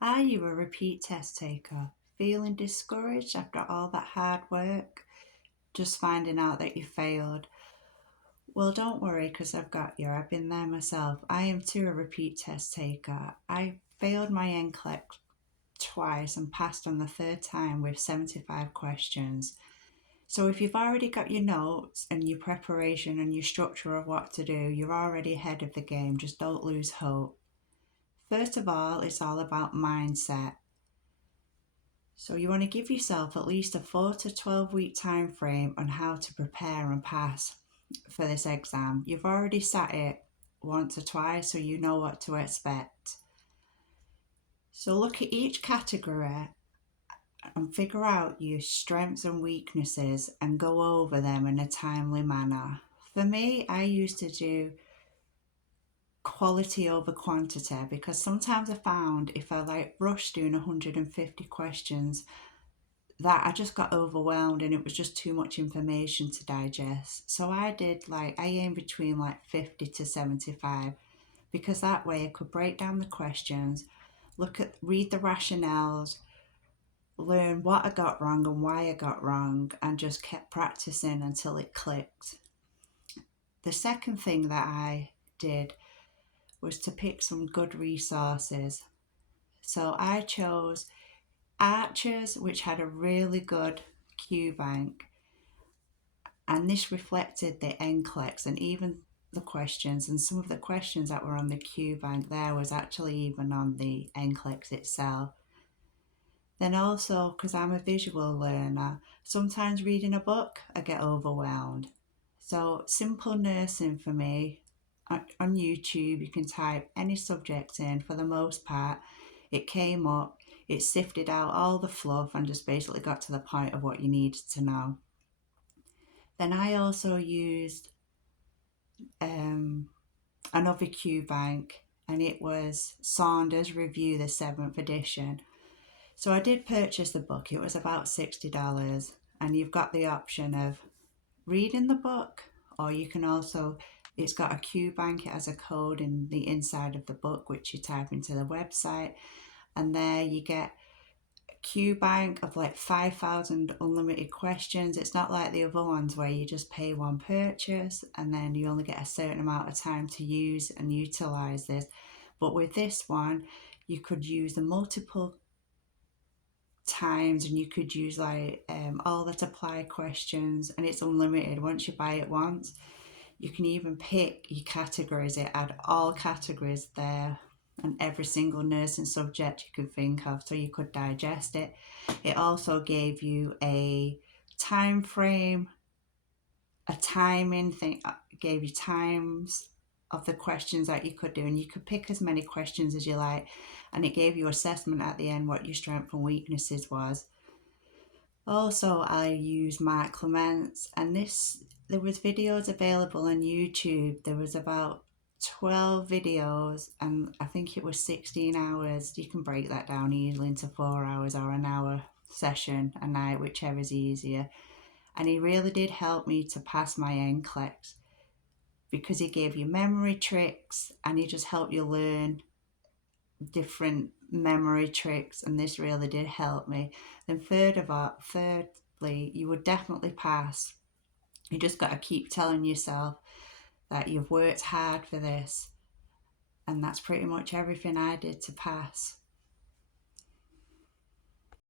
Are you a repeat test taker? Feeling discouraged after all that hard work? Just finding out that you failed? Well, don't worry because I've got you. I've been there myself. I am too a repeat test taker. I failed my NCLEX twice and passed on the third time with 75 questions. So if you've already got your notes and your preparation and your structure of what to do, you're already ahead of the game. Just don't lose hope. First of all, it's all about mindset. So you want to give yourself at least a 4 to 12 week time frame on how to prepare and pass for this exam. You've already sat it once or twice, so you know what to expect. So look at each category and figure out your strengths and weaknesses and go over them in a timely manner. For me, I used to do quality over quantity because sometimes I found if I rushed doing 150 questions that I just got overwhelmed and it was just too much information to digest. So I aimed between 50 to 75 because that way I could break down the questions, read the rationales, learn what I got wrong and why I got wrong, and just kept practicing until it clicked. The second thing that I did was to pick some good resources. So I chose Archers, which had a really good Q bank, and this reflected the NCLEX and even the questions, and some of the questions that were on the Q bank there was actually even on the NCLEX itself. Then also, because I'm a visual learner, sometimes reading a book I get overwhelmed. So Simple Nursing for me, on YouTube you can type any subject in. For the most part it came up, it sifted out all the fluff and just basically got to the point of what you needed to know. Then I also used another Q bank, and it was Saunders Review, the 7th edition. So I did purchase the book. It was about $60, and you've got the option of reading the book, or you can also, it's got a Q bank. It has a code in the inside of the book which you type into the website, and there you get Q bank of 5,000 unlimited questions. It's not like the other ones where you just pay one purchase and then you only get a certain amount of time to use and utilize this. But with this one, you could use the multiple times, and you could use all that apply questions, and it's unlimited once you buy it once. You can even pick your categories. It had all categories there and every single nursing subject you could think of, so you could digest it. It also gave you a time frame, a timing thing, gave you times of the questions that you could do, and you could pick as many questions as you like, and it gave you assessment at the end what your strength and weaknesses was. Also, I used Mark Clements, and there was videos available on YouTube. There was about 12 videos, and I think it was 16 hours. You can break that down easily into 4 hours or an hour session a night, whichever is easier. And he really did help me to pass my NCLEX because he gave you memory tricks and he just helped you learn different memory tricks, and this really did help me. Then thirdly, you would definitely pass. You just got to keep telling yourself that you've worked hard for this, and that's pretty much everything I did to pass.